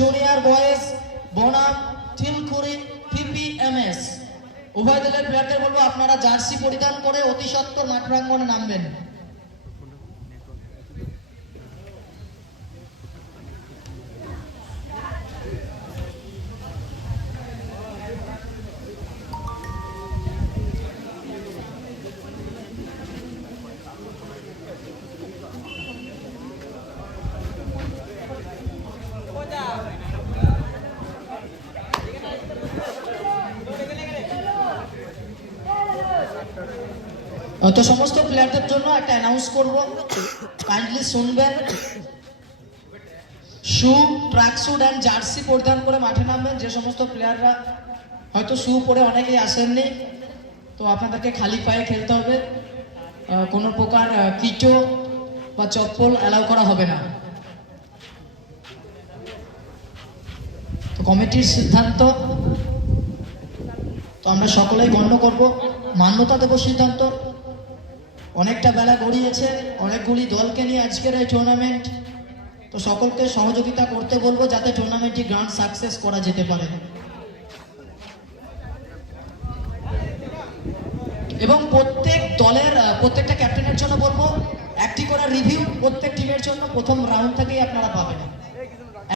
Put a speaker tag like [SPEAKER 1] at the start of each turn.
[SPEAKER 1] Junior boys বনাম থিলকুড়ি পিপিএমএস উভয় দলের প্লেয়ারদের বলব, আপনারা জার্সি পরিধান করে অতি সত্বর মাঠ প্রাঙ্গণে নামবেন। তো সমস্ত প্লেয়ারদের জন্য একটা অ্যানাউন্স করব। কাইন্ডলি শুনবেন। Shoe track suit and jersey পরিধান করে মাঠে নামবেন। যে সমস্ত প্লেয়াররা হয়তো শু পরে অনেকেই আসেননি, তো আপনাদেরকে খালি পায়ে খেলতে হবে। কোনো প্রকার কিটো বা চপ্পল অ্যালাউ করা হবে না। তো কমিটির সিদ্ধান্ত, তো আমরা সকলেই গণ্য করব। মান্যতা দেব সিদ্ধান্ত। অনেকটা বেলা গড়িয়েছে, অনেকগুলি দলকে নিয়ে আজকের এই টুর্নামেন্ট তো সকলকে সহযোগিতা করতে বলব যাতে টুর্নামেন্টটি গ্রান্ড সাকসেস করা যেতে পারে। এবং প্রত্যেক দলের প্রত্যেকটা ক্যাপ্টেনের জন্য বলব, একটি করে রিভিউ প্রত্যেক টিমের জন্য প্রথম রাউন্ড থেকেই আপনারা পাবেন।